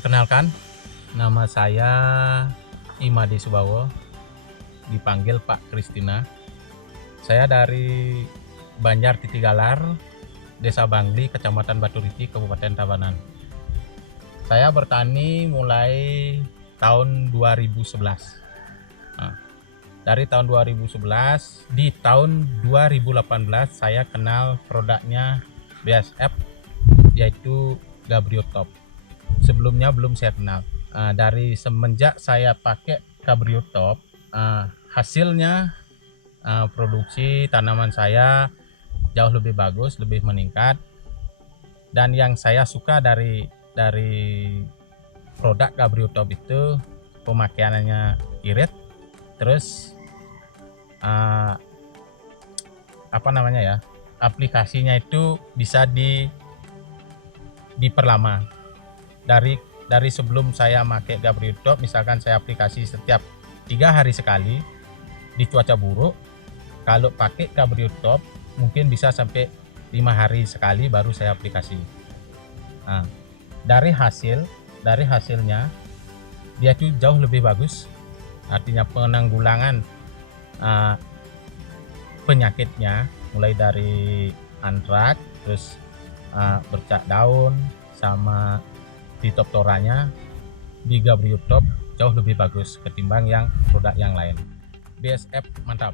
Perkenalkan, nama saya Imade Subawo, dipanggil Pak Kristina. Saya dari Banjar Titigalar, Desa Bangli, Kecamatan Baturiti, Kabupaten Tabanan. Saya bertani mulai tahun 2011. Nah, dari tahun 2011, di tahun 2018 saya kenal produknya BASF, yaitu Gabriel Top. Sebelumnya belum saya kenal. Dari semenjak saya pakai Gabriel Top, hasilnya produksi tanaman saya jauh lebih bagus, lebih meningkat. Dan yang saya suka dari produk Gabriel Top itu pemakaiannya irit, terus aplikasinya itu bisa diperlama. Dari sebelum saya pakai Gabriel Top, misalkan saya aplikasi setiap 3 hari sekali di cuaca buruk, kalau pakai Gabriel Top mungkin bisa sampai 5 hari sekali baru saya aplikasi. Nah, dari hasilnya dia itu jauh lebih bagus, artinya penanggulangan penyakitnya mulai dari antrak, terus bercak daun, sama di top toranya di Gabriel Top jauh lebih bagus ketimbang yang produk yang lain. BASF mantap.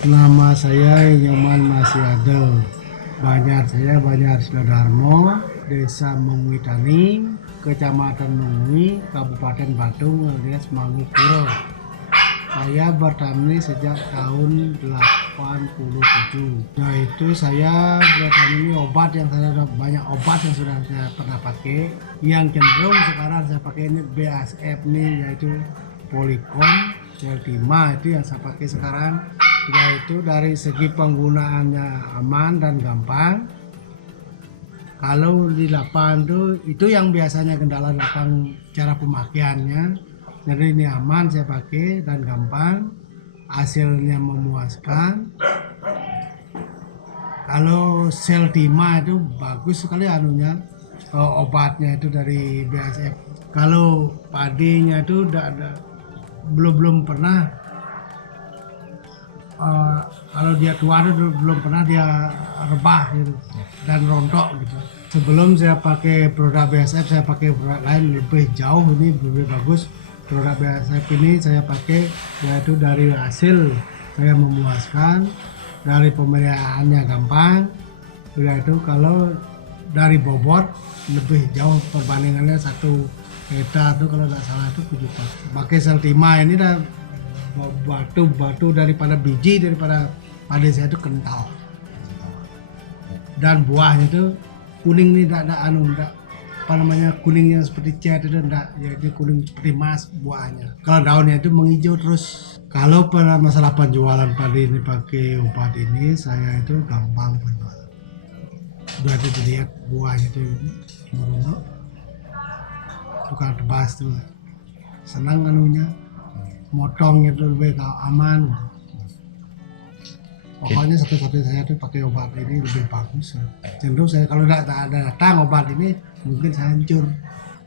Nama saya Nyoman Masihadel. Saya Banjar Sudarmo, Desa Mengwitaning, Kecamatan Mengwi, Kabupaten Badung, alias Mangupuro. Saya bertani sejak tahun 87. Nah, itu saya bertani banyak obat yang sudah saya pernah pakai. Yang cenderung sekarang saya pakai ini BASF nih, yaitu Polycom, Seltima, itu yang saya pakai sekarang. Yaitu dari segi penggunaannya aman dan gampang. Kalau di lapangan itu yang biasanya kendala lapang cara pemakaiannya. Jadi ini aman saya pakai dan gampang, hasilnya memuaskan. Kalau Seltima itu bagus sekali obatnya itu dari BASF. Kalau padinya itu belum pernah, kalau dia tua itu belum pernah dia rebah gitu dan rontok gitu. Sebelum saya pakai produk BASF, saya pakai produk lain lebih jauh, ini lebih bagus. Produk BASF ini saya pakai yaitu dari hasil saya memuaskan, dari pemeliharaannya gampang, udah itu kalau dari bobot lebih jauh perbandingannya 1 hektar tuh kalau nggak salah itu 7 ton. Pakai Seltima ini dah batu daripada biji, daripada padi saya itu kental, dan buahnya itu kuning nih, enggak apa namanya, kuningnya seperti cat itu enggak, ya dia kuning seperti emas buahnya. Kalau daunnya itu menghijau terus. Kalau pada masalah penjualan padi ini pakai obat ini, saya itu gampang penjualan. Udah itu dilihat buahnya itu merunuk, tukang tebas tuh senang anunya, motongnya itu lebih aman. Pokoknya satu-satunya saya tuh pakai obat ini lebih bagus. Cenderung saya kalau tidak ada datang obat ini mungkin saya hancur.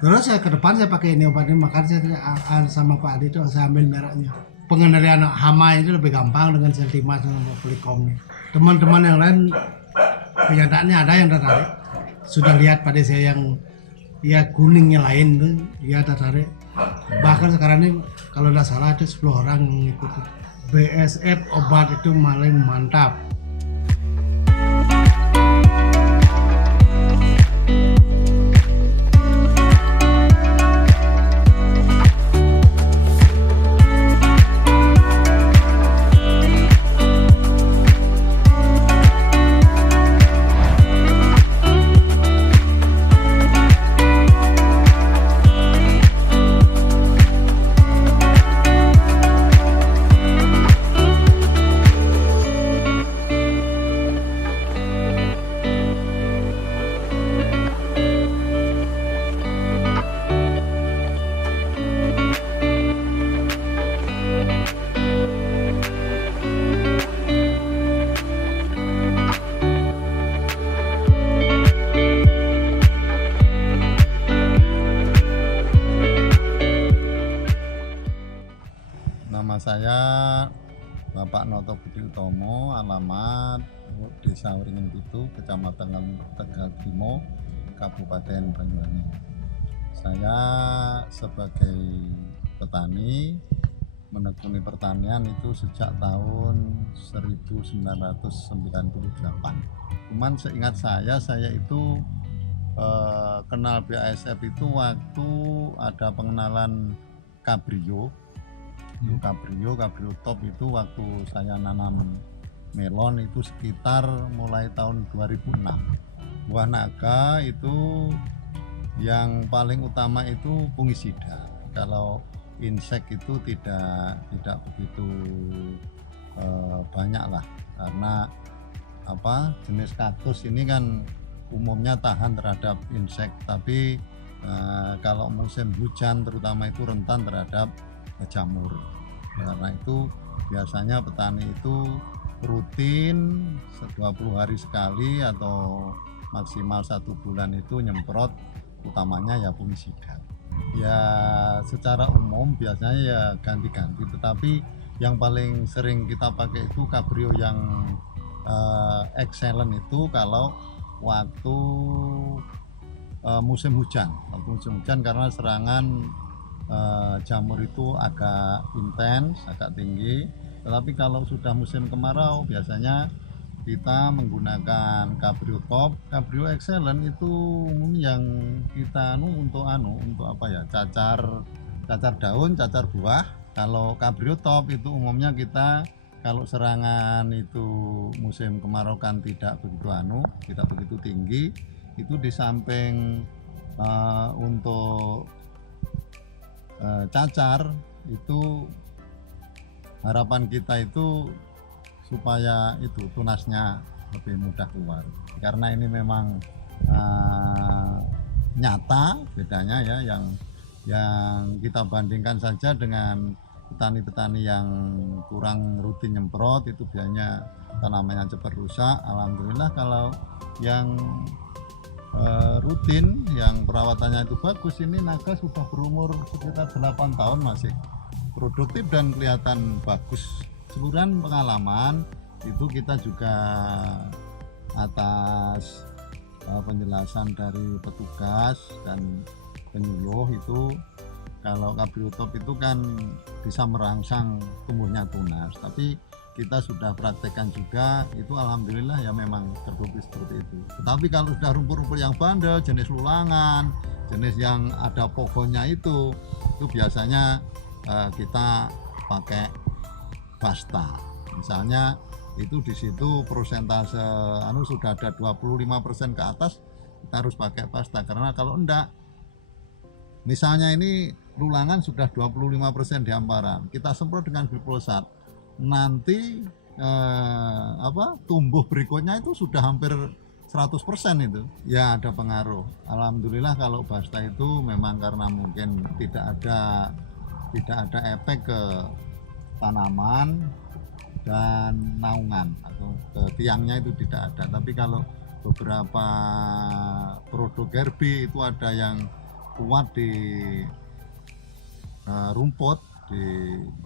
Terus saya ke depan saya pakai ini obat ini, makanya saya sama Pak Adi itu saya ambil mereknya. Pengendalian hama itu lebih gampang dengan Seltima sama Polycom. Teman-teman yang lain kenyataannya ada yang tertarik. Sudah lihat pada saya yang ya kuningnya lain tuh, dia tertarik. Bahkan sekarang ini kalau tidak salah itu 10 orang yang mengikuti. BASF obat itu paling mantap. Nama saya Bapak Noto Budi Utomo, alamat Desa Wringin Pitu, Kecamatan Tegal Trimo, Kabupaten Banyuwangi. Saya sebagai petani menekuni pertanian itu sejak tahun 1998. Cuman seingat saya itu kenal BASF itu waktu ada pengenalan Cabrio Top itu waktu saya nanam melon itu sekitar mulai tahun 2006. Buah naga itu yang paling utama itu fungisida. Kalau insek itu tidak begitu banyak lah, karena jenis kaktus ini kan umumnya tahan terhadap insek, tapi kalau musim hujan terutama itu rentan terhadap jamur. Karena itu biasanya petani itu rutin 20 hari sekali atau maksimal 1 bulan itu nyemprot, utamanya ya fungisida. Ya secara umum biasanya ya ganti-ganti, tetapi yang paling sering kita pakai itu Cabrio yang excellent itu kalau waktu musim hujan. Karena serangan jamur itu agak intens, agak tinggi. Tetapi kalau sudah musim kemarau biasanya kita menggunakan Cabrio Top. Cabrio Excellent itu yang kita untuk cacar daun, cacar buah. Kalau Cabrio Top itu umumnya kita kalau serangan itu musim kemarau kan tidak begitu tinggi, itu di samping untuk cacar itu harapan kita itu supaya itu tunasnya lebih mudah keluar, karena ini memang nyata bedanya ya, yang kita bandingkan saja dengan petani-petani yang kurang rutin nyemprot itu biasanya tanamannya cepat rusak. Alhamdulillah kalau yang rutin yang perawatannya itu bagus. Ini naga sudah berumur sekitar 8 tahun, masih produktif dan kelihatan bagus. Seluruhan pengalaman itu kita juga atas penjelasan dari petugas dan penyuluh itu, kalau Gabriotop itu kan bisa merangsang tumbuhnya tunas, tapi kita sudah praktekkan juga, itu alhamdulillah ya memang terbukti seperti itu. Tetapi kalau sudah rumput-rumput yang bandel, jenis lulangan, jenis yang ada pohonnya itu biasanya kita pakai pasta. Misalnya itu di situ persentase sudah ada 25% ke atas, kita harus pakai pasta. Karena kalau enggak, misalnya ini lulangan sudah 25% di hamparan, kita semprot dengan glifosat, nanti tumbuh berikutnya itu sudah hampir 100% itu ya ada pengaruh. Alhamdulillah kalau pasta itu memang karena mungkin tidak ada efek ke tanaman dan naungan atau ke tiangnya, itu tidak ada. Tapi kalau beberapa produk herbi itu ada yang kuat di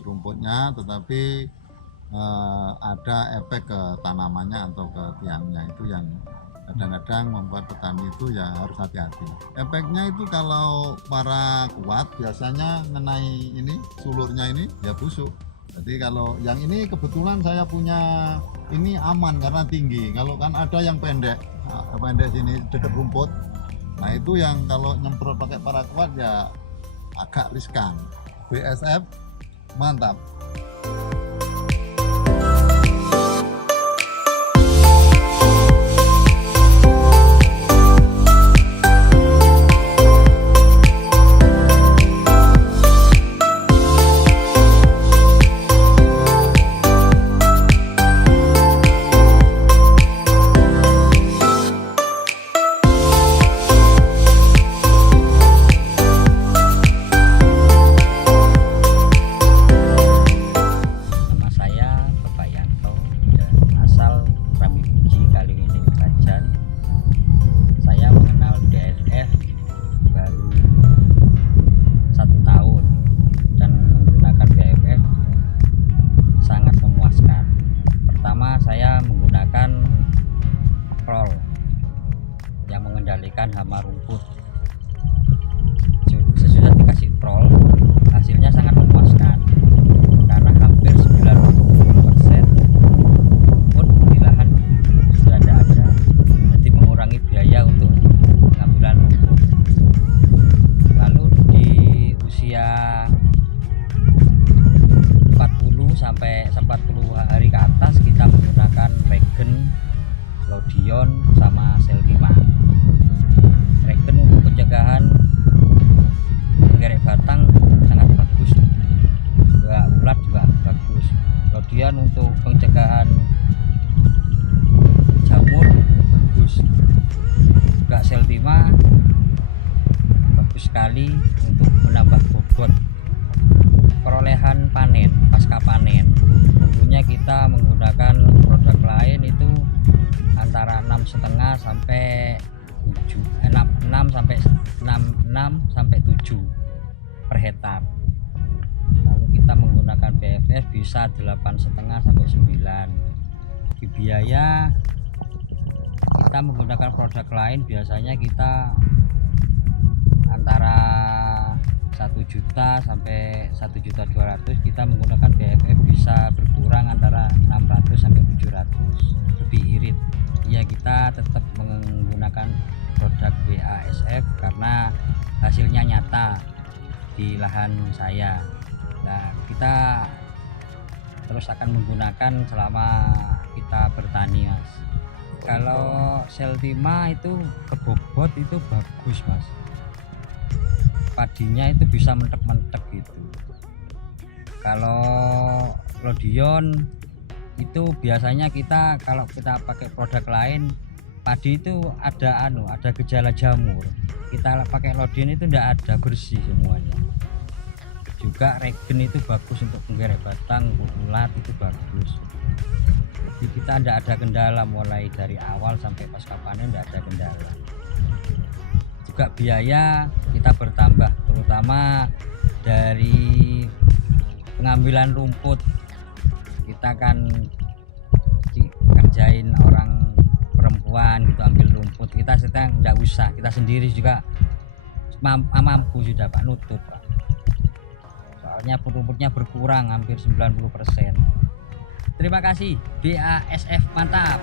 rumputnya, tetapi ada efek ke tanamannya atau ke tiangnya, itu yang kadang-kadang membuat petani itu ya harus hati-hati. Efeknya itu kalau para kuat biasanya mengenai ini sulurnya ini ya busuk. Jadi kalau yang ini kebetulan saya punya ini aman karena tinggi. Kalau kan ada yang pendek sini dekat rumput, nah itu yang kalau nyemprot pakai paraquat ya agak riskan. BASF mantap. Yang mengendalikan hama rumput. Sesudah dikasih prol, hasilnya sangat memuaskan karena hampir 90% rumput di lahan sudah ada, jadi mengurangi biaya untuk pengambilan rumput. Lalu di usia 40 sampai 40 hari ke atas kita menggunakan regen, lodion sama seltima. Regen untuk pencegahan menggerek batang sangat bagus, juga ulat juga bagus. Lodion untuk pencegahan jamur bagus, juga seltima bagus sekali untuk menambah bobot. Perolehan panen pasca panen tentunya kita menggunakan produk lain itu antara 6,5 sampai 7 per hektar. Lalu kita menggunakan BFF bisa 8,5 sampai 9. Di biaya kita menggunakan produk lain biasanya kita antara 1 juta sampai 1.200.000, kita menggunakan BFF bisa berkurang antara 600 sampai 700, lebih irit. Ya kita tetap menggunakan produk BASF karena hasilnya nyata di lahan saya. Nah, kita terus akan menggunakan selama kita bertani, Mas. Kalau seltima itu kebobot itu bagus, Mas. Padinya itu bisa mentek-mentek gitu. Kalau lodion itu biasanya kita kalau kita pakai produk lain, padi itu ada gejala jamur. Kita pakai lodion itu tidak ada, bersih semuanya. Juga regen itu bagus untuk menggerek batang, untuk ulat itu bagus. Jadi kita tidak ada kendala mulai dari awal sampai pasca panen, tidak ada kendala. juga biaya kita bertambah, terutama dari pengambilan rumput. Kita kan dikerjain orang perempuan gitu, ambil rumput, kita sedang tidak usah, kita sendiri juga mampu sudah Pak, nutut Pak. Soalnya rumputnya berkurang hampir 90%. Terima kasih BASF, mantap.